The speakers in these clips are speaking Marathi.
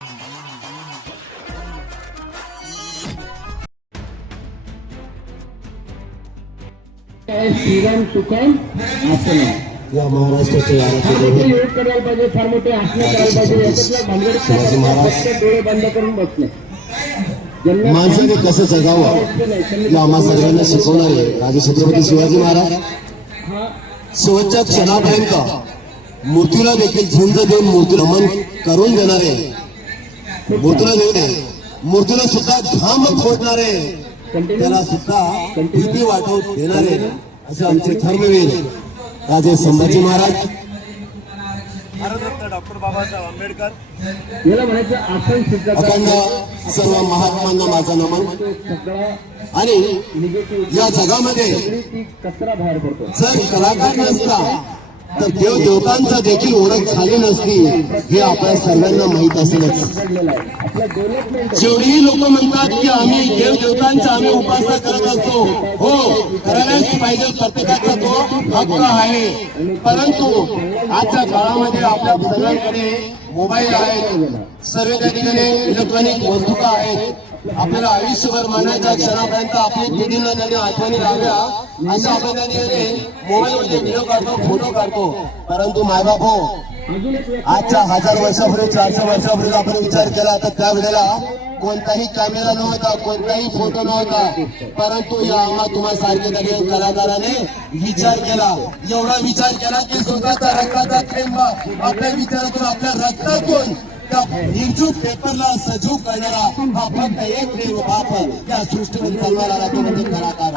श्रीराम सुकाम आसन या महाराष्ट्राचे योग करायला पाहिजे, फार मोठे आसनं करायला पाहिजे. याच्यातल्या भानगडीत डोळे बंद करून बसणे. माणसाने कसं जगावं या आम्हा सर्वांना शिकवणारे राजे छत्रपती शिवाजी महाराज शेवटच्या क्षणापर्यंत मूर्तीला देखील झुंज देऊन मूर्तीला नमन करून देणारे, मूर्तीला देऊ मूर्तीला सुद्धा घाम फोडणारे, त्याला सुद्धा भीती वाटवून देणारे असे आमचे धर्मवीर राजे संभाजी महाराज, भारतरत्न डॉक्टर बाबासाहेब आंबेडकर याला म्हणायचं आसन सिद्ध अखंड सर्व महात्मांना माझा नमन. आणि या जगामध्ये कचरा बाहेर पडतो. जर कलाकार नसता तर देव देवतांचा देखील ओळख झाली नसती हे आपल्या सर्वांना माहीत असेलच. आपल्या डेव्हलपमेंट जेवढी लोक म्हणतात की आम्ही देव देवतांचा आम्ही उपासना करत असतो, हो करायलाच पाहिजे, प्रत्येकाचा तो हक्क आहे. परंतु आजच्या काळामध्ये आपल्या सर्वांकडे मोबाईल आहेत, सर्व त्या ठिकाणी इलेक्ट्रॉनिक वस्तू आहेत. आपल्याला आयुष्यभर मानायच्या क्षणापर्यंत आपली पिढीनं त्याने आठवणी लावल्या असं आपण त्या ठिकाणी मोबाईलमध्ये व्हिडिओ काढतो, फोटो काढतो. परंतु मायबाप हो, आजच्या 1000 वर्षापूर्वी 400 वर्षापूर्वी आपण विचार केला तर त्यावेळेला कोणताही कॅमेरा नव्हता, कोणताही फोटो नव्हता. परंतु या आम्हा तुम्हा सारखे तरी कलाकाराने विचार केला, एवढा विचार केला की स्वतःचा रक्ताचा थेंब आपल्या विचारातून, आपल्या रक्तातून त्या निर्जूक पेपरला सजीव करणारा हा फक्त एक देव बाप या सृष्टीमध्ये जन्माला आला, तो म्हणजे कलाकार.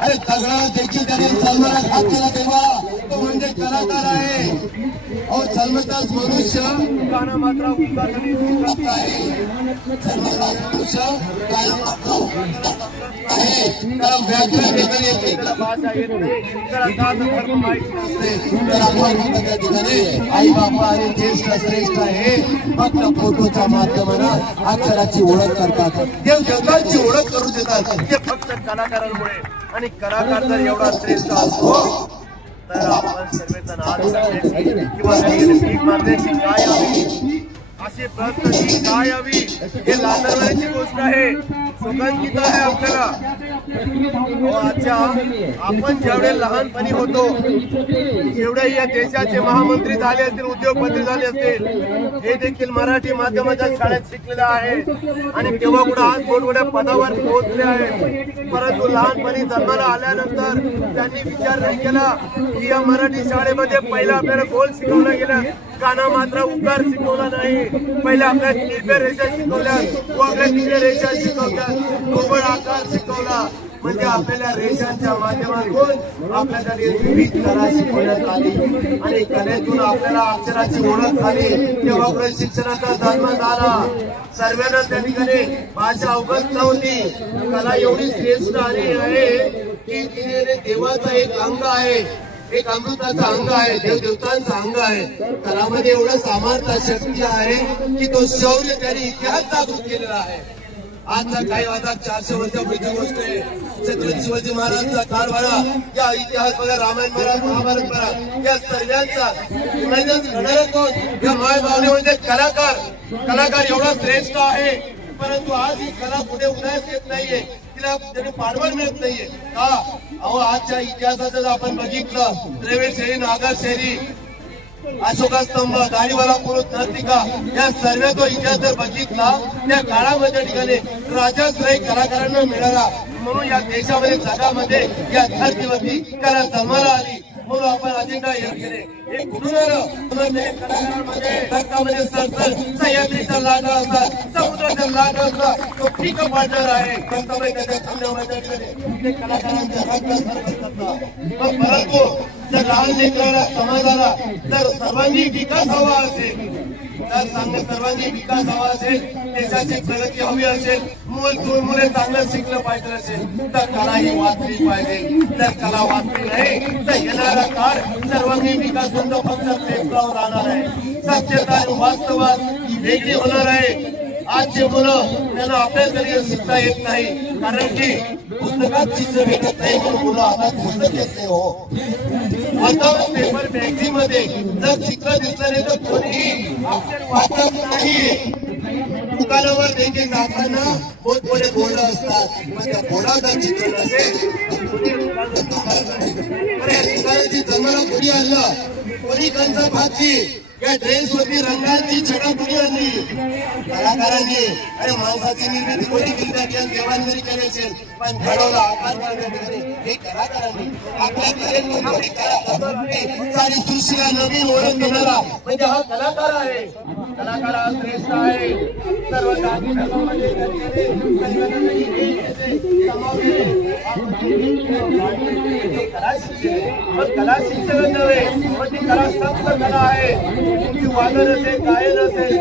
अरे दगडा देखील त्याने जन्माला हात केला तेव्हा तो म्हणजे कलाकार आहे. अहो जन्मताच मनुष्य गाणं मात्र उद्गारणी आहे, जन्मताच मनुष्य कायम आहे. त्याला व्याख्या देखील येते, त्याला भाषा येत नाही, त्याला जात धर्म माहित नसते. तर आपण त्या ठिकाणी आई बापा आणि ज्येष्ठ श्रेष्ठ हे फक्त फोटोच्या माध्यमानं अक्षराची ओळख करतात, देव देवतांची ओळख करून देतात. ते फक्त कलाकारांमुळे. आणि कलाकार जर एवढा श्रेष्ठ असतो तर आपण सर्वजण आज करण्याची किंवा काहीतरी भीक मारण्याची काय हवी, अशी प्रश्नाची काय हवी, हे लाजरवाण्याची गोष्ट आहे, शोकांकित आहे आपल्याला. आजच्या आपण जेवढे लहानपणी होतो जेवढे या देशाचे महामंत्री झाले असतील, उद्योगमंत्री झाले असतील, हे देखील मराठी माध्यमाच्या शाळेत शिकलेले आहे आणि तेव्हा कुठे आज मोठमोठ्या पदावर पोहोचले आहेत. परंतु लहानपणी जन्माला आल्यानंतर त्यांनी विचार नाही केला की या मराठी शाळेमध्ये पहिला आपल्याला गोल शिकवला गेला, काना मात्रा उकार शिकवला नाही. पहिले आपल्या निर्भय रेषा शिकवल्या, वगैरे तिथे रेषा शिकवल्या, ढोबळ आकार शिकवला. म्हणजे आपल्याला रेषांच्या माध्यमातून आपल्यासाठी विविध कला शिकवण्यात आली आणि कलेतून आपल्याला अक्षराची ओळख झाली. तेव्हा पुढे शिक्षणाचा जन्म झाला. सर्वांना त्या ठिकाणी भाषा अवगत नव्हती. कला एवढी श्रेष्ठ आली आहे की तिने देवाचा एक अंग आहे, एक अमृताचा अंग आहे, देव देवतांचा अंग आहे. कलामध्ये एवढं सामर्थ्य शक्ती आहे की तो शौर्य त्यांनी इतिहास जागृत केलेला आहे. आजचा काही आता 400 वर्षापूर्वीची गोष्ट आहे. छत्रपती शिवाजी महाराजांचा कारभारा, या इतिहास बघा, रामायण बघा, महाभारत बघा, या सर्वांचा घडणारा कोण, या माय बावली म्हणजे कलाकार. कलाकार एवढा श्रेष्ठ आहे, परंतु आज ही कला पुढे उदयास येत नाहीये, तिला त्याने पाठबळ मिळत नाहीये का? अहो आजच्या इतिहासाचं जर आपण बघितलं, द्रविडशैली, नागरशैली, अशोका स्तंभ, दाढीवाला पुरुष, नर्तिका, या सर्व तो इतिहास जर बघितला त्या काळामध्ये ठिकाणी राजाश्रय कलाकारांना मिळाला. म्हणून या देशामध्ये, जगामध्ये या धरतीवरती कला जन्माला आली. म्हणून आपण अजेंडा हे केले. हे कुठून आलं? कलाकारांमध्ये रक्तामध्ये सरसर सह्याद्रीचा लाटा असतात, समुद्राचा लाटा असतात, तो पीक पाडणार आहे. रक्तामध्ये त्याच्या खंडामध्ये ते कलाकारांच्या रक्त सरसर करतात. परंतु जर लहान लेकराला, समाजाला जर सर्वांगीण विकास हवा असेल, तर सर्वांगीण विकास हवा असेल, देशाची प्रगती हवी असेल, मुले चांगलं शिकलं पाहिजे असेल, तर कला ही वाचली पाहिजे. जर कला वाचली नाही तर येणारा काळ सर्वांगीण विकास फक्त पेपरावर राहणार आहे. सत्यता आणि वास्तवात ही वेगळी होणार आहे. आजचे मुलं त्यांना अभ्यास करिअर शिकता येत नाही, कारण की पुस्तकात चित्र भेटत नाही म्हणून मुलं हातात पुस्तक येत नाही. हो, आता पेपर मॅगझिन मध्ये जर चित्र दिसलं नाही तर कोणीही अक्षर वाचत नाही. दुकानावर देखील जाताना मोठमोठे बोर्ड असतात, पण त्या बोर्डाचं चित्र नसेल तर कोणी दुकानाची जमाना कोणी आणलं, कोणी कंच फाटली, या ड्रेस वरती रंगांची छटा कोणी आणली, कलाकारांनी. अरे माणसाची निर्मिती कोणी केली, देवांनी केली असेल, पण घडवला आकार हे कलाकारांनी. आपल्या सारी सृष्टीला नवीन ओळख देणारा म्हणजे हा कलाकार आहे. कलाकार हा श्रेष्ठ आहे. सर्व जाती धर्मामध्ये कला शिक्षण नव्हे, पण ती कला संत कला आहे. तुमची वादन असेल, गायन असेल,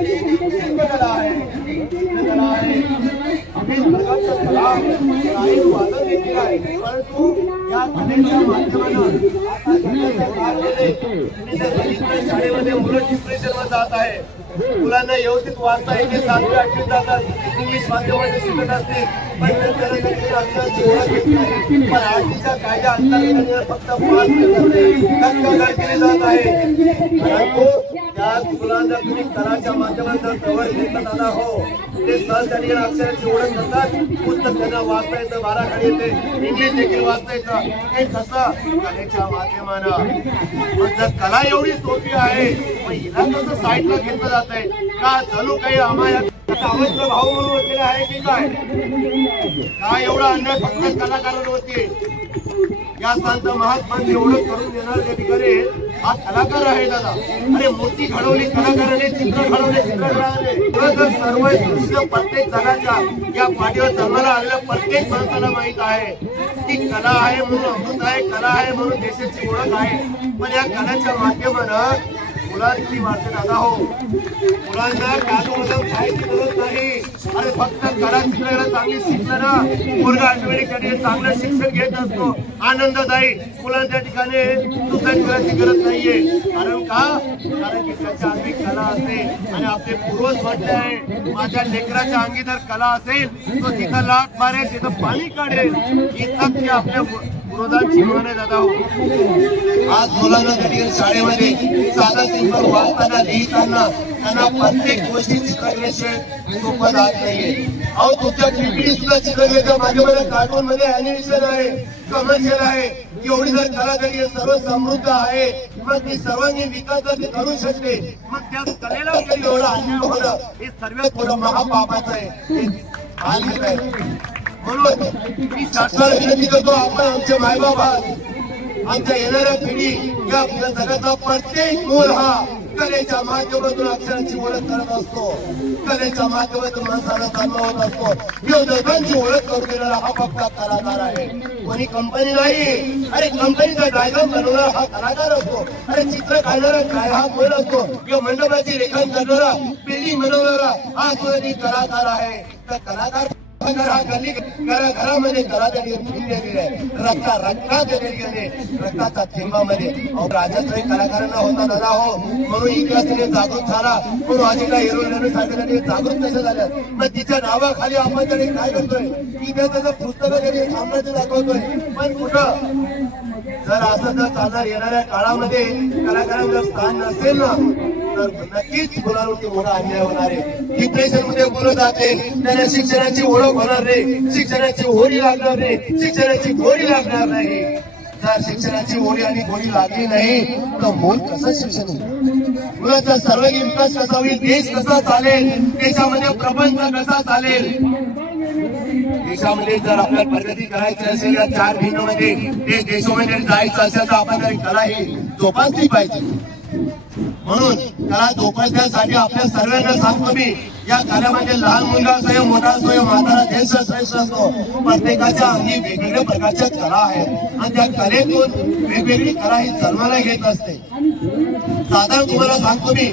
शिल्पकला आहे, कला आहे. आम्ही वादन देखील आहे, परंतु या कलेच्या माध्यमानं शाळेमध्ये मुलं डिप्रेशनवर जात आहे. मुलांना व्यवस्थित वाचता येते, 7वी 8वी जातात, इंग्लिश माध्यमामध्ये शिकत असते, पण अक्षराची ओळख येत नाही. पण 8वीच्या कायद्या अंतर्गत फक्त पास केले जात आहे. परंतु त्या मुलांना तुम्ही कलाच्या माध्यमातून जवळ घेतलं दादा, हो ते सहज त्या ठिकाणी अक्षराची ओळख करतात. पुस्तक त्यांना वाचता येतं, 12 खडी येते, इंग्लिश देखील वाचता येतं. हे कसं? कलेच्या माध्यमानं. पण जर कला एवढी सोपी आहे, मग हिला कसं साईडला घेतलं जात आहे का? जणू काही आम्हाला सावत्र भाऊ म्हणून वरलेले आहे की काय एवढा अन्याय फक्त कलाकारांवरती? या संत महात्मांची ओळख करून देणार त्या ठिकाणी हा कलाकार आहे दादा. अरे मूर्ती घडवली कलाकाराने, चित्र घडवले चित्रकाराने. सर्व सृष्टी प्रत्येक जगाच्या या पाठीवर जन्माला आलेल्या प्रत्येक माणसाला माहित आहे की कला आहे म्हणून अमृत आहे, कला आहे म्हणून देशाची ओळख आहे. पण या कलाच्या माध्यमानं मुलांची वाटते दादा, हो मुलांना कागदपत्र खायची गरज नाही. अरे फक्त कला शिकण्याला चांगली शिकलं ना, मुलगा ऑटोमॅटिक चांगलं शिक्षण घेत असतो, आनंददायी. मुलांच्या ठिकाणी सुसाईड करायची गरज नाहीये. कारण का? कारण की त्याच्या अंगी कला असते. आणि आपले पूर्वज म्हटले आहे, माझ्या लेकराच्या अंगी जर कला असेल तो जिथं लाट मारेल तिथं पाणी काढेल. ही सत्य आपल्या पूर्वजांची म्हण आहे दादा. आज मुलांना कधी शाळेमध्ये साधा सिंपल वाचताना लिहिताना त्यांना प्रत्येक गोष्टी चित्रकलेशिवाय सोपं जात नाहीये. अहो तुमच्या पीपीडी सुद्धा चित्रकलेच्या माध्यमाने कार्टून मध्ये अॅनिमेशन आहे, कमर्शियल आहे. एवढी जर कला तरी सर्व समृद्ध आहे, मग ती सर्वांनी विकास जर ते करू शकते, मग त्या कलेला कधी एवढं अन्याय होणं हे सर्वात मोठं महापापाचं आहे. म्हणून मी शासनाला विनंती करतो, आपण आमचे मायबाप आहात, आमच्या येणाऱ्या पिढी या जगाचा प्रत्येक मूल हा कलेच्या माध्यमातून अक्षरांची ओळख करत असतो. कलेच्या माध्यमातून माणसाला जन्म होत असतो. योजकांची ओळख करून देणारा हा फक्त कलाकार आहे, कोणी कंपनी नाही. अरे कंपनीचा डायग्राम बनवणारा हा कलाकार असतो. अरे चित्र काढणारा काय हा कोण असतो? किंवा मंडपाची रेखांकन करणारा, बिल्डिंग बनवणारा हा सुद्धा कलाकार आहे. तर कलाकार हा गल्ली घरामध्ये कला रक्ताच्या थेंबामध्ये राजश्री कलाकारांना होता दादा, हो म्हणून इतिहास जागृत झाला. म्हणून अजिंठा येरूळ सारख्या जागृत कशा झाल्या? मग तिच्या नावाखाली आपण तरी काय करतोय? इतिहासाचं पुस्तक तरी साम्राज्य दाखवतोय. पण कुठं जर असं जर चालणार येणाऱ्या काळामध्ये कलाकारांचं स्थान नसेल ना, तर नक्कीच मुलांवरती मोठा अन्याय होणार आहे. डिप्रेशन मध्ये मुलं जाते, त्यांना शिक्षणाची ओळख होणार नाही, शिक्षणाची ओढी लागणार नाही, शिक्षणाची गोडी लागणार नाही. जर शिक्षणाची ओढी आणि गोडी लागली नाही तर मूल कसं शिक्षण होईल? मुलाचा सर्वांगीण विकास कसा होईल? देश कसा चालेल? देशामध्ये प्रपंच कसा चालेल? देशामध्ये जर आपल्याला प्रगती करायची असेल या 4 भिन्नमध्ये देशामध्ये जायचं असेल तर आपण तरी कला ही जोपासली पाहिजे. म्हणून कला जोपासण्यासाठी आपल्या सर्वांना सांगतो मी, या कलेमध्ये लहान मुलगा असो, मोठा असो, म्हातारा ज्येष्ठ श्रेष्ठ असतो, प्रत्येकाच्या अंगी वेगवेगळ्या प्रकारच्या कला आहेत आणि त्या कलेतून वेगवेगळी कला ही जन्माला घेत असते. साधारण तुम्हाला सांगतो मी,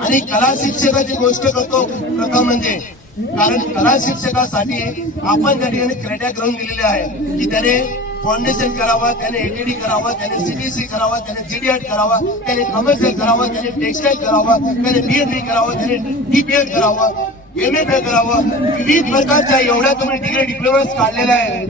आणि कला शिक्षकाची गोष्ट करतो प्रथम म्हणजे, कारण कला शिक्षकासाठी आपण त्या ठिकाणी क्रायटेरिया करून दिलेले आहे की त्याने फाउंडेशन करावं, त्याने एटीडी करावं, त्याने सीटीसी करावं, त्याने जीडीएड करावं, त्याने कमर्शियल करावं, त्याने टेक्सटाईल करावं, त्याने बीएड करावं, त्याने डीपीएड करावं, एमए करावं. विविध प्रकारच्या एवढ्या तुम्ही डिग्री डिप्लोमास काढलेल्या आहेत.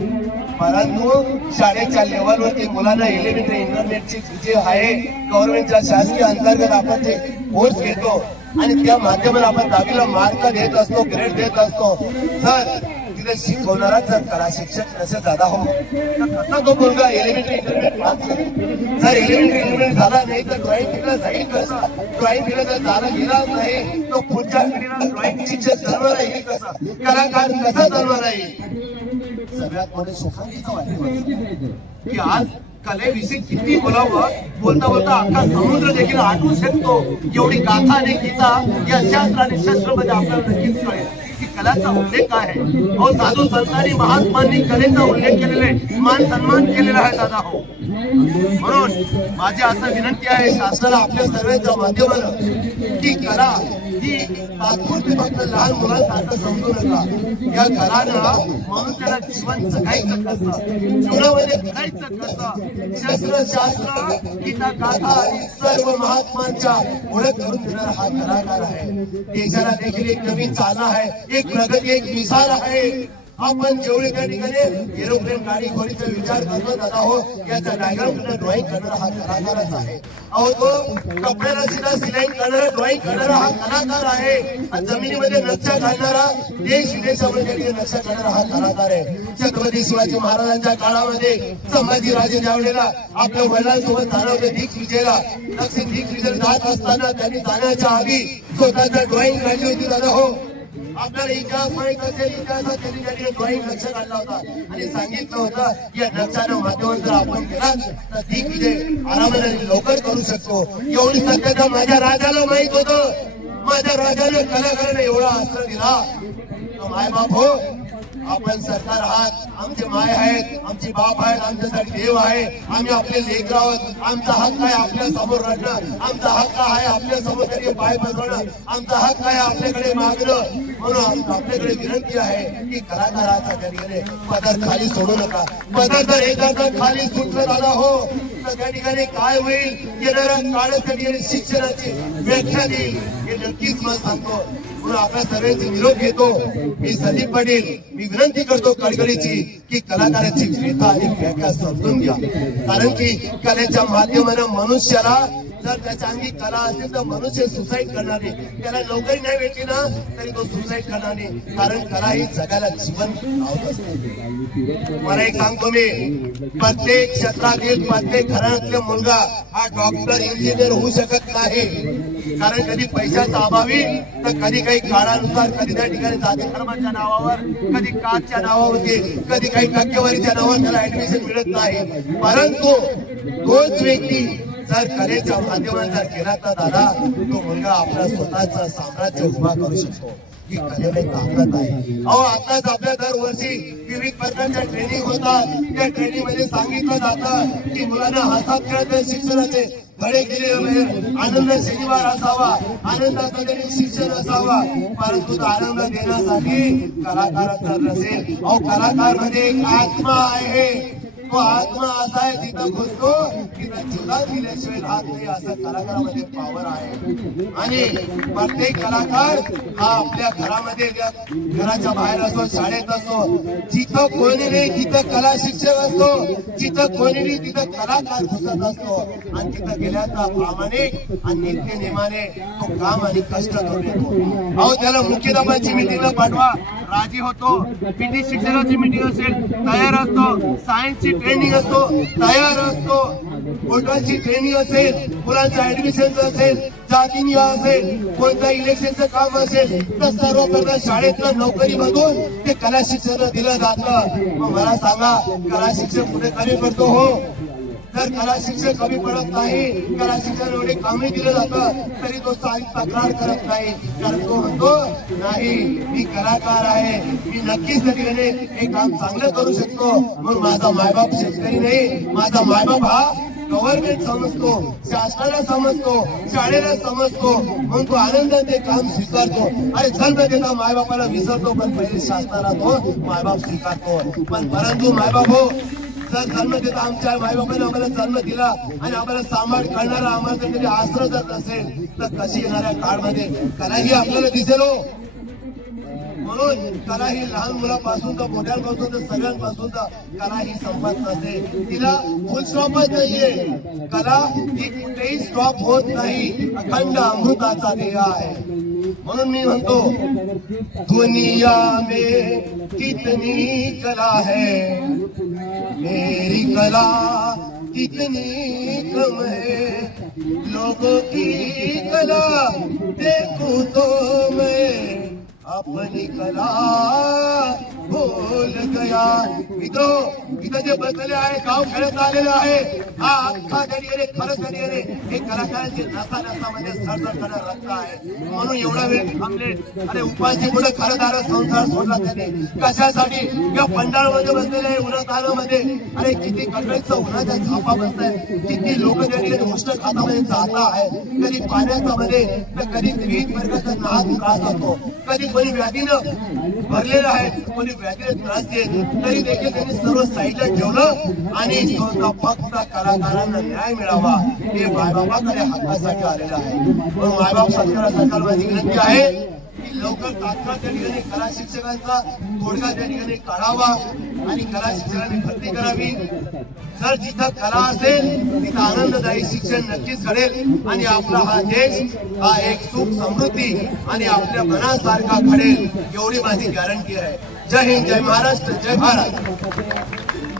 परंतु शाळेच्या लेवलवरती मुलांना एलिमेंटरी इंटरनेटची जे आहे गव्हर्नमेंटच्या शासकीय अंतर्गत आपण जे कोर्स घेतो आणि त्या माध्यमातून आपण 10वीला मार्क देत असतो, ग्रेड देत असतो. जर तिथे शिकवणारा जर कला शिक्षक नसेल दादा हो, तर कसा तो मुलगा एलिमेंटरी इंटरनेट पास करेल? जर एलिमेंटरी इंटरनेट झाला नाही तर ड्रॉइंग केलं जाईल कसं? ड्रॉइंग केलं जर झाला गेला नाही तो पुढच्या पिढीला ड्रॉइंग शिक्षक जन्माला येईल कसा? कलाकार कसा जन्माला येईल? सगळ्यात मोठे सुखांतीचं वाटतं की आज कलेविषयी किती बोलावं, बोलता बोलता अख्खा समुद्र देखील आटू शकतो. एवढी गाथा आणि गीता या शास्त्र आणि शस्त्रमध्ये आपल्याला नक्कीच कळेल की कलाचा उल्लेख काय आहे. अहो साधू संतांनी महात्मांनी कलेचा उल्लेख केलेला आहे, मान सन्मान केलेला आहे दादा हो. म्हणून माझी असं विनंती आहे शासनाला आपल्या सर्वांच्या माध्यमानं की कला ही तात्पुरती फक्त लहान मुलांसारखं समजू नका. या कलानं मनुष्याला जीवन जगायचं कसं, जीवनामध्ये घडायचं कसं, शास्त्र गीता गाथा आणि सर्व महात्मांच्या ओळख करून देणारा हा कलाकार आहे. देशाला देखील एक नवीन चालना आहे, एक प्रगती, एक मिसाल आहे. आपण जेवढे त्या ठिकाणी एरोप्लेन गाडी घोडीचा विचार करतो दादा हो, याचा डायग्राम ड्रॉइंग करणारा हा कलाकारच आहे. अहो तो कपड्याला सीधा सिलाईन करणारा, ड्रॉइंग करणारा हा कलाकार आहे. जमिनीमध्ये नक्षा घालणारा, देश विदेशामध्ये नक्षा करणारा हा कलाकार आहे. छत्रपती शिवाजी महाराजांच्या काळामध्ये संभाजी राजे ज्या वेळेला आपल्या वडिलांसोबत जाणार होते दिग्विजयला, दक्षिण दिग्विजय जात असताना त्यांनी जाण्याच्या आधी स्वतःच्या ड्रॉइंग काढली होती दादा हो. आपल्याला इतिहास माहित असेल, इतिहासात त्यांनी त्या ठिकाणी ड्रॉइंग नक्षा काढला होता आणि सांगितलं होतं या नक्षाच्या माध्यमातून जर आपण केला तर दिग्विजय आरामाने लवकर करू शकतो. एवढी सत्यता माझ्या राजाला माहित होतं. माझ्या राजाने कलाकाराने एवढा अस्त्र दिला. माय बाप हो, आपण सरकार आहात, आमचे माय आहेत, आमचे बाप आहेत, आमच्यासाठी देव आहे. आम्ही आपले लेकर आहोत. आमचा हक्क आहे आपल्या समोर रडणं, आमचा हक्क आहे आपल्या समोर तरी पाय पसरवणं, आमचा हक्क आहे आपल्याकडे मागणं. म्हणून आपल्याकडे विनंती आहे की कलाकाराचा त्या ठिकाणी पदर खाली सोडू नका. पदर जर एखादा खाली सुटलं झाला हो तर त्या ठिकाणी काय होईल? येणाऱ्या काळात त्या ठिकाणी शिक्षणाची व्याख्या देईल हे नक्कीच मला सांगतो. म्हणून आपल्या सर्वांची निरोप घेतो. मी संदीप पाटील, मी विनंती करतो कळकळीची की कलाकाराची व्यथा आणि व्याख्या समजून घ्या. कारण की कलेच्या माध्यमानं मनुष्याला जर त्याच्या अंगी कला असेल तर मनुष्य सुसाईड करणार नाही. त्याला नोकरी नाही भेटली ना तरी तो सुसाईड करणार नाही. कारण कला ही जगाला जीवन लावत असते. मला एक सांगतो मी, प्रत्येक क्षेत्रातील प्रत्येक घरातले मुलगा हा डॉक्टर इंजिनियर होऊ शकत नाही. कारण कधी पैशाचा अभावी तर कधी काही काळानुसार, कधी त्या ठिकाणी जाती धर्माच्या नावावर, कधी कास्टच्या नावावरती, कधी काही टक्केवारीच्या नावावर त्याला ऍडमिशन मिळत नाही. परंतु तोच व्यक्ती जर कलेच्या माध्यमातून जर केला तर दादा तो मुलगा आपला स्वतःचं साम्राज्य उभा करू शकतो. ही कलेमध्ये ताकद आहे. अहो आताच आपल्या दरवर्षी विविध प्रकारच्या ट्रेनिंग होतात. त्या ट्रेनिंग मध्ये सांगितलं जातं की मुलांना हसत खेळत शिक्षणाचे धडे केले पाहिजे. आनंद शनिवार असावा, आनंदाचा तरी शिक्षण असावा. परंतु तो आनंद देण्यासाठी कलाकार जर नसेल, अहो कलाकार मध्ये एक आत्मा आहे. तो आत्मा असा आहे जिथं घुसतो तिथं जीवात गेल्याशिवाय राहत नाही. असं कलाकारामध्ये पॉवर आहे. आणि प्रत्येक कलाकार हा आपल्या घरामध्ये, घराच्या बाहेर असतो, शाळेत असतो, जिथं कोणी नाही तिथं कला शिक्षक असतो, जिथं कोणी नाही तिथं कलाकार घुसत असतो. आणि तिथं गेल्याचा प्रामाणिक आणि नित्य नेमाने तो काम आणि कष्ट करून येतो. अहो त्याला मुख्याध्यापकाची मिटिंगला पाठवा, राजी होतो. पीटी शिक्षकाची मिटिंग असेल तयार असतो, सायन्सची ट्रेनिंग असतो तयार असतो, कोर्टाची ट्रेनिंग असेल, मुलांचं ऍडमिशन असेल, जाती असेल, कोणतं इलेक्शनचं काम असेल तर सर्व प्रकार शाळेतलं नोकरी मधून ते कला शिक्षण दिलं जातं. मग मला सांगा कला शिक्षक कुठे कमी पडतो हो? जर कला शिक्षक कमी पडत नाही, कला शिक्षण एवढे कमी दिलं जातं तरी तो तक्रार करत नाही. कारण तो म्हणतो नाही मी कलाकार आहे, मी नक्कीच तरी हे काम चांगलं करू शकतो. म्हणून माझा मायबाप शेतकरी नाही, माझा मायबाप हा गव्हर्नमेंट समजतो, शासनाला समजतो, शाळेला समजतो. म्हणून तो आनंदाने ते काम स्वीकारतो. अरे जन्म देता मायबापाला विसरतो पण पहिले शासनाला तो मायबाप स्वीकारतो. पण परंतु मायबाप हो जर जन्म देता आमच्या मायबापाने आम्हाला जन्म दिला आणि आम्हाला सांभाळ करणारा आम्हाला जर कधी आश्रय जर नसेल तर कशी येणाऱ्या काळामध्ये कलाही आपल्याला दिसेल हो. म्हणून कला ही लहान मुलापासून तर मोठ्यांपासून तर सगळ्यांपासून तर कला ही संपत नसते. तिला फुल स्टॉपच नाहीये. कला ही कुठेही स्टॉप होत नाही. अखंड अमृताचा ध्येय आहे. म्हणून मी म्हणतो दुनिया में कितनी कला है, मेरी कला कितनी कम है, लोगों की कला देखूं तो मैं अपनी कला भूल गया. मित्रो, इथं जे बसलेले आहे गाव खेळत आलेलं आहे. हा अख्खा जडियाने खरंच जडियाने हे कलाकारांची नसा नसामध्ये सडसड रक्त आहे. म्हणून एवढा वेळ आपले अरे उपाशी पुढे खरंदार संसार सोडला त्याने कशासाठी? या पंडाळमध्ये बसलेले उन्हातानामध्ये अरे किती कटळीचं उन्हाच्या झापा बसताय, किती लोक जडियाने उष्ण खातामध्ये जाता आहे. कधी पाण्याचा मध्ये तर कधी विविध प्रकारचा नाद त्रास होतो, कधी कोणी व्याधीनं भरलेलं आहे, कोणी व्याधीने त्रास देत, तरी देखील त्यांनी सर्व साईडला ठेवलं आणि स्वतः फक्त कलाकारांना न्याय मिळावा हे मायबापाकडे हक्कासाठी आलेलं आहे. म्हणून मायबाप सरकार माझी विनंती आहे की लवकर तात्काळ त्या ठिकाणी कला शिक्षकांचा तोडगा त्या ठिकाणी काढावा आणि कला शिक्षकांनी भरती करावी. जर जिथं कला असेल तिथं आनंददायी शिक्षण नक्कीच घडेल आणि आपला हा देश हा एक सुख समृद्धी आणि आपल्या मनासारखा घडेल एवढी माझी गॅरंटी आहे. जय हिंद, जय महाराष्ट्र, जय भारत.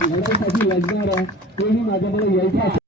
माझ्यासाठी लढणार तेही माझ्याकडे यायचं